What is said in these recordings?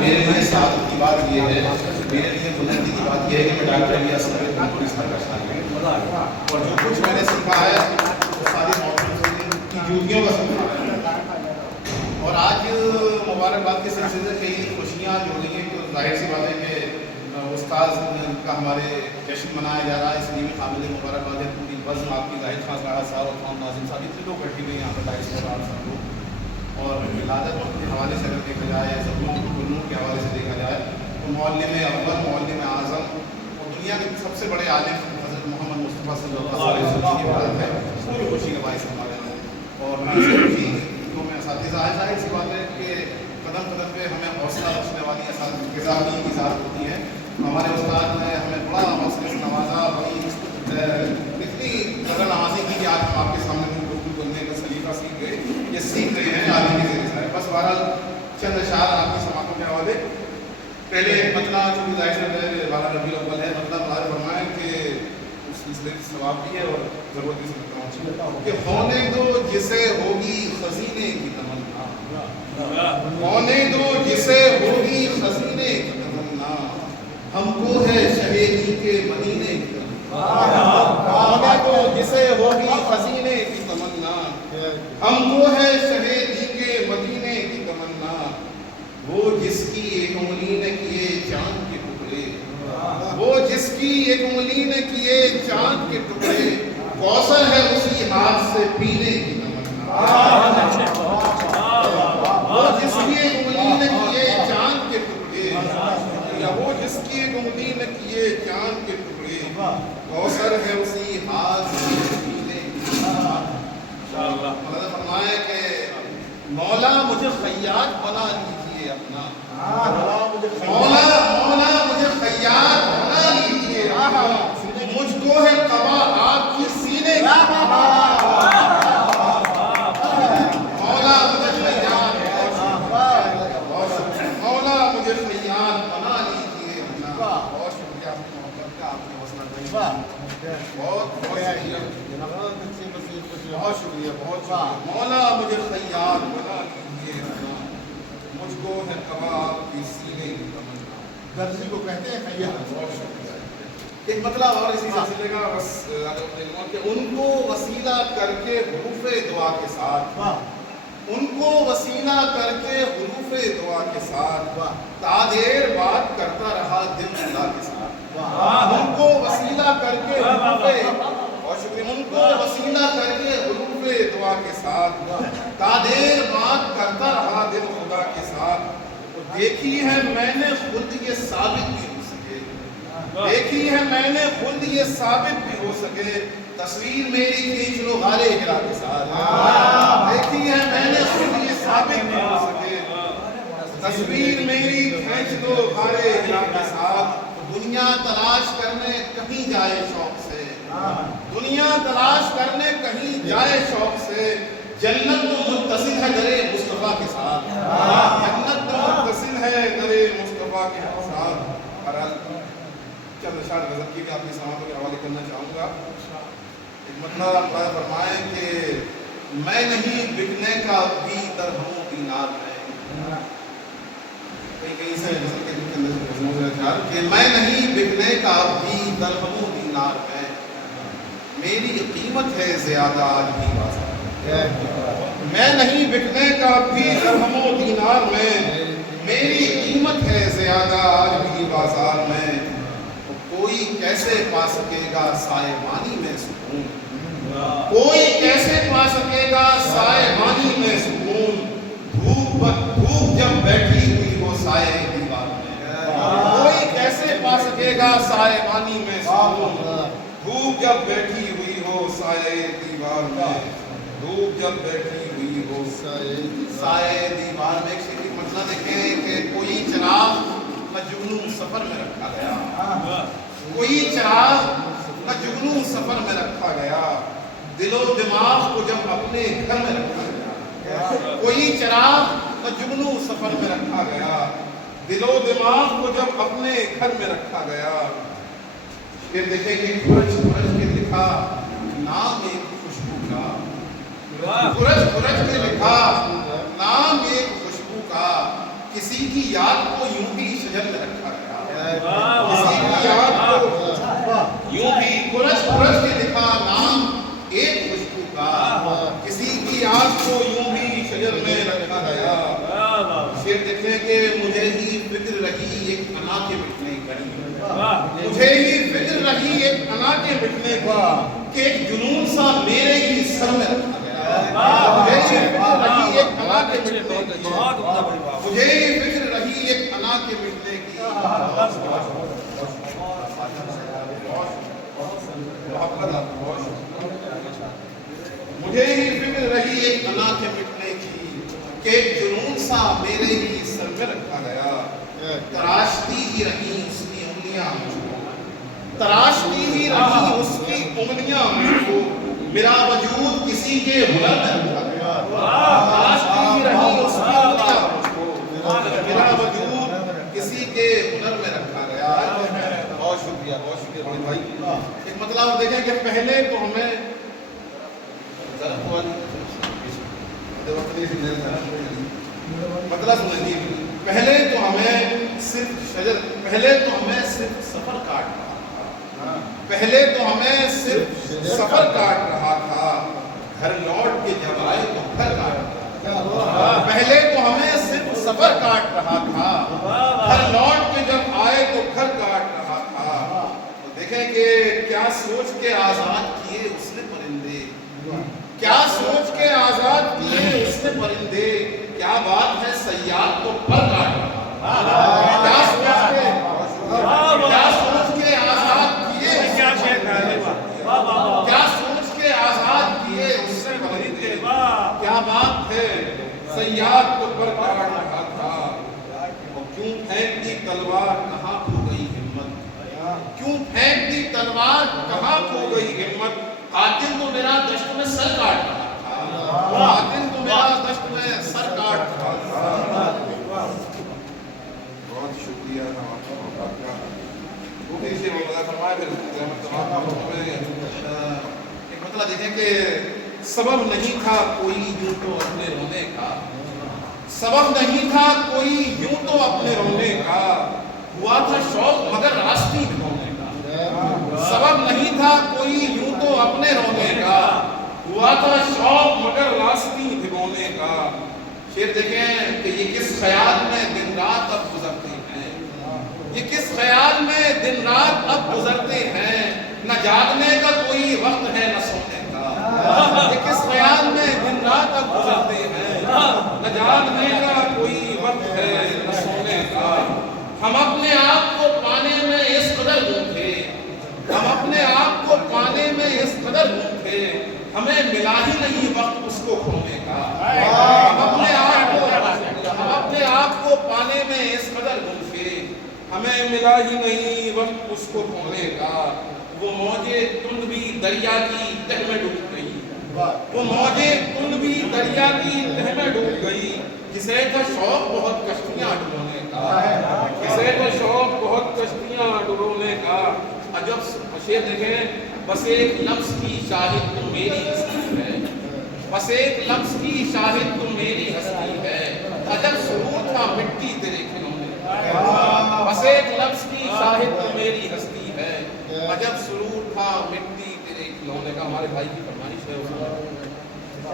میرے لیے سعادت کی بات یہ ہے، میرے لیے بلندی کی بات یہ ہے کہ میں ڈاکٹر الیاس صاحب کو اس طرح کا شامل اور جو کچھ میں نے سیکھا ہے وہ ساری موجود کی جوتیوں کا سیکھا ہے. اور آج مبارکباد کے سلسلے سے کئی خوشیاں جو ہوئی ہیں تو ظاہر سی بات ہے کہ استاذ کا ہمارے جشن منایا جا رہا ہے، اس لیے بھی قابل مبارکباد ہے. پوری بزم آپ کی ظاہر خان صاحب اور خان ناظم صاحب اتنے لوگ بیٹھے ہوئے یہاں پر 250 لوگ. اور ولادت کے حوالے سے اگر دیکھا جائے، ضروروں گنوں کے حوالے سے دیکھا جائے تو معلم اول، معلم اعظم اور دنیا کے سب سے بڑے عالم حضرت محمد مصطفیٰ صلی اللہ علیہ وسلم کی عبادت ہے. پوری خوشی کا باعث ہمارے ہیں. اور اس خوشی کو میں اساتذہ ہے، ظاہر سی بات ہے کہ قدم قدم پہ ہمیں حوصلہ بخشنے والی اساتذہ کی ذات ہوتی ہیں. ہمارے استاد نے ہمیں بڑا حوصلے سے نوازا، بڑی اتنی قدر نوازی کی کہ آج ہم آپ کے سامنے گفتگو کرنے کا سلیقہ سیکھ گئے، یہ سیکھ رہے ہیں عالم کے ذریعے سے. بس بہرحال چند اشعار آپ کی سماعتوں کے حوالے. پہلے ایک مطلع چونکہ ظاہر ہے 12 ربیع الاول ہے، مطلب ملازم فرمائیں کہ اس سلسلے کی ثواب بھی ہے اور ضرورت بھی سمجھتا کہ ہونے دو جسے ہوگی خزینے کی تمنا، ہونے دو جسے ہوگی خزینے کی تمنا، ہم کو ہے شہیدی کے مدینے کی تمنا. ہونے دو جسے ہوگی خزینے کی تمنا، ہم کو ہے شہیدی کے مدینے کی تمنا. وہ جس کی ایک انگلی نے کیے چاند کے ٹکڑے، وہ جس کی ایک انگلی نے کیے چاند کے ٹکڑے، کوثر ہے اسی ہاتھ سے پینے کی تمنا. وہ جس کی ایک انگلی نے کیے چاند کے ٹکڑے، وہ جس کی ایک انگلی نے کیے چاند کے ٹکڑے، کوثر ہے اسی ہاتھ سے پینے کی تمنا. مطلب فرمائے کہ مولا مجھے خیاط بنا لیجیے اپنا، مولا مجھے خیاط بنا لیجیے اپنا، مجھ کو ہے قبا آپ کی سینے کی. مولا مجھے خیاط، مولا مجھے خیاط بنا لیجیے اپنا. بہت شکریہ آپ کی محبت کا، آپ کی حوصلہ افزائی کا. بہت شکریہ، بہت شکریہ، بہت شکریہ. مولا مجھے خیاط بنا لیجیے اپنا، مجھ کو ہے قبا آپ کی سینے کی تمنا. درزی کو کہتے ہیں خیاط. بہت شکریہ. ایک مطلب اور اسی سلسلے کا بس کہ ان کو وسیلہ کر کے حروف دعا کے ساتھ، ان کو وسیلہ کر کے حروف دعا کے ساتھ تادیر بات کرتا رہا دل خدا کے ساتھ. ان کو وسیلہ کر کے بہت شکریہ، ان کو وسیلہ کر کے حروف دعا کے ساتھ تادیر بات کرتا رہا دل خدا کے ساتھ. دیکھی ہے میں نے خود یہ ثابت بھی ہو سکے، دیکھی ہے میں نے خود یہ ثابت بھی ہو سکے، تصویر میری کھینچ لو غارے ہرا کے ساتھ. دیکھی ہے میں نے خود یہ ثابت بھی ہو سکے، تصویر میری کھینچ لو غارے ہرا کے ساتھ. دنیا تلاش کرنے کہیں جائے شوق سے، دنیا تلاش کرنے کہیں جائے شوق سے، جنت تو متصل ہے درے مصطفیٰ کے ساتھ، جنت تو متصل ہے درے مصطفیٰ کے ساتھ. بہرحال چند اشعار غزل کی بھی آپ کی سماعتوں کے حوالے کرنا چاہوں گا. ایک مطلب فرمائیں کہ میں نہیں بکنے کا بھی درہم و دینار ہے، کہیں سے غزل کے اندر کہ میں نہیں بکنے کا بھی درہم و دینار ہے، میری قیمت ہے زیادہ آج بھی بازار. میں نہیں بکنے کا بھی درہم و دینار میں، میری قیمت ہے زیادہ آج بھی بازار میں. کوئی کیسے پا سکے گا سائے بانی میں سکون، کوئی کیسے پا سکے گا سائے بانی میں سکون، دھوپ جب بیٹھی ہوئی ہو سائے دیوار میں. کوئی کیسے پا سکے گا سائے بانی میں سکون، دھوپ جب بیٹھی ہوئی ہو سائے دیوار میں، دھوپ جب بیٹھی ہوئی ہو سائے دیوار میں. ایک شکل مسئلہ دیکھیں کہ کوئی چراغ مجنون سفر میں رکھا گیا، کوئی چراغ مجنون سفر میں رکھا گیا، دل و دماغ کو جب اپنے گھر میں رکھا گیا. کوئی چراغ مجنون سفر میں رکھا گیا، دل و دماغ کو جب اپنے گھر میں رکھا گیا. پھر دیکھیں کہ کھرچ کھرچ کے لکھا نام ایک خوشبو کا، کھرچ کھرچ کے لکھا نام ایک خوشبو کا، کسی کی یاد کو یوں ہی شجر میں رکھا گیا، کسی کی یاد کو یوں ہی کلچ کلچ کے لکھا نام ایک خوشبو کا، کسی کی یاد کو یوں ہی شجر میں رکھا گیا۔ شعر دیکھیں کہ مجھے ہی فکر رہی ایک انا کے مٹنے کی، مجھے ہی فکر رہی ایک انا کے مٹنے کی، کہ ایک جنون سا میرے ہی سر میں رکھا گیا، مجھے ہی فکر رہی ایک انا کے مٹنے کی، مجھے ہی فکر رہی ایک انا کے مٹنے کی، مجھے ہی فکر رہی ایک انا کے مٹنے کی، کہ ایک جنون سا میرے ہی سر میں رکھا گیا، تراشتی ہی رہی اس کی انگلیاں مجھ کو، تراشتی ہی رہی اس کی انگلیاں مجھ کو، میرا وجود کسی کے ہنر میں رکھا گیا، تراشتی ہی رہی اس کی انگلیاں مجھ کو، میرا وجود کسی کے ہنر میں رکھا گیا۔ بہت شکریہ، بہت شکریہ بھائی۔ ایک مطلب دیکھیں کہ پہلے تو ہمیں مطلب سنیں، پہلے تو ہمیں صرف شجر، پہلے تو ہمیں صرف سفر کاٹ رہا تھا، پہلے تو ہمیں صرف سفر کاٹ رہا تھا، گھر لوٹ کے جب آئے تو گھر کاٹ رہا تھا، پہلے تو ہمیں صرف سفر کاٹ رہا تھا، گھر لوٹ کے جب آئے تو گھر کاٹ رہا تھا۔ تو دیکھیں کہ کیا سوچ کے آزاد کیے اس نے پرندے، کیا سوچ کے آزاد کیے اس نے پرندے، کیا بات ہے صیاد تو پر کاٹ رہا، کیا سوچ کے آزاد کیے، کیا سوچ کے آزاد کیے اس سے پرندے، کیا بات ہے صیاد تو پر کاٹ رہا تھا۔ اور کیوں پھینکتی تلوار کہاں کھو گئی ہمت، کیوں پھینکتی تلوار کہاں کھو گئی ہمت، قاتل تو میرا دشت میں سر کاٹ رہا تھا، قاتل تو میرا دشت میں سر کاٹ رہا تھا۔ بہت شکریہ آپ کا، خوبی سے مولانا فرمائے پھر ایک مطلب دیکھیں کہ سبب نہیں تھا کوئی یوں تو اپنے رونے کا، سبب نہیں تھا کوئی یوں تو اپنے رونے کا، ہوا تھا شوق مگر راستی بھگونے کا، سبب نہیں تھا کوئی یوں تو اپنے رونے کا، ہوا تھا شوق مگر راستی بھگونے کا۔ شعر دیکھیں کہ یہ کس خیال میں دن رات اب گزرتے ہیں، یہ کس خیال میں دن رات اب گزرتے ہیں، نہ جاگنے کا کوئی وقت ہے نہ سونے کا، یہ کس خیال میں دن رات اب گزرتے ہیں، نہ جاگنے کا کوئی وقت ہے نہ سونے کا۔ ہم اپنے آپ کو پانے میں اس قدر گم تھے، ہم اپنے آپ کو پانے میں اس قدر گم تھے، ہمیں ملا ہی نہیں وقت اس کو کھونے کا، ہم اپنے آپ کو پانے میں اس قدر گم تھے، ہمیں ملا ہی نہیں وقت اس کو کھونے کا۔ وہ موجیں تند بھی دریا کی تہ میں ڈوب گئی، وہ موجیں تند بھی دریا کی تہ میں ڈوب گئی، کسے کا شوق بہت کشتیاں ڈبونے کا، کسے کا شوق بہت کشتیاں ڈبونے کا۔ عجب شعر دیکھیں، بس ایک لفظ کی شاہد تم میری ہستی ہے، بس ایک لفظ کی شاہد تم میری ہستی ہے، عجب سرور تھا مٹی تیرے کھلونے کا، بس ایک لفظ کی شاہد تم میری ہستی ہے، عجب سرور تھا مٹی تیرے کھلونے کا۔ ہمارے بھائی کی فرمائش ہے،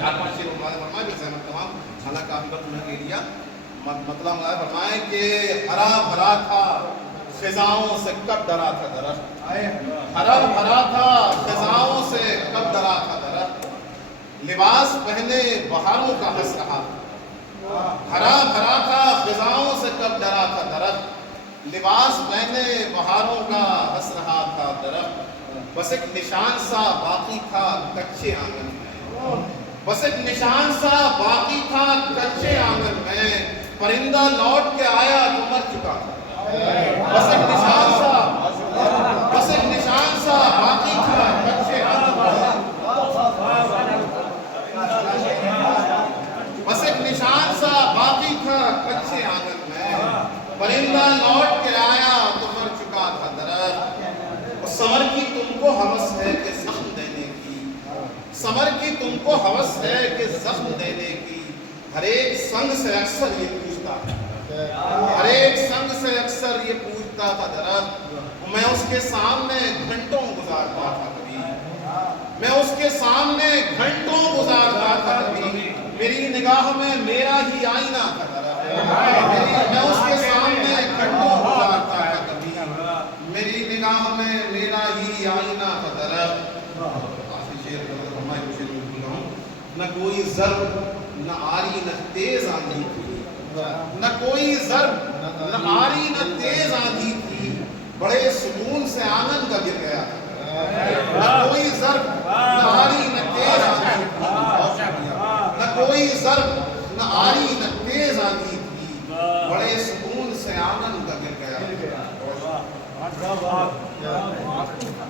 چار پانچ شعر فرمائے بھی سہمت تمام، حالانکہ کافی وقت میں لے لیا۔ مطلب فرمائے کہ ہرا بھرا تھا خزاؤں سے کب ڈرا تھا درخت، ہرا بھرا تھا خزاؤں سے کب ڈرا تھا درخت، لباس پہنے بہاروں کا ہنس رہا تھا، ہرا بھرا تھا خزاؤں سے کب ڈرا تھا درخت، لباس پہنے بہاروں کا ہنس رہا تھا درخت، بس ایک نشان سا باقی تھا کچے آنگن میں، بس ایک نشان سا باقی تھا کچے آنگن میں، پرندہ لوٹ کے آیا تو مر چکا تھا، بس ایک نشان سا، بس ایک نشان سا باقی تھا کچے آنگن میں، بس ایک نشان سا باقی تھا کچے آنگن میں، پرندہ لوٹ کے آیا تو مر چکا تھا درخت۔ سمر کی تم کو ہوس ہے کہ زخم دینے کی، سمر کی تم کو ہوس ہے کہ زخم دینے کی، ہر ایک سنگ سے اکثر یہ پوچھتا ہے، ہر ایک سنگ سے اکثر یہ پوچھتا تھا درخت، میں اس کے سامنے گھنٹوں گزارتا تھا کبھی، میں اس کے سامنے گھنٹوں گزارتا تھا کبھی، میری نگاہ میں میرا ہی آئینہ تھا درخت، میں اس کے سامنے گھنٹوں گزارتا تھا کبھی، میری نگاہ میں میرا ہی آئینہ تھا درخت۔ نہ کوئی ضرب نہ آری نہ تیز آندھی تھی، نہ کوئی ضرب نہ آری نہ تیز آندھی تھی، بڑے سکون سے آنگن کا گر گیا تھا، نہ کوئی ضرب نہ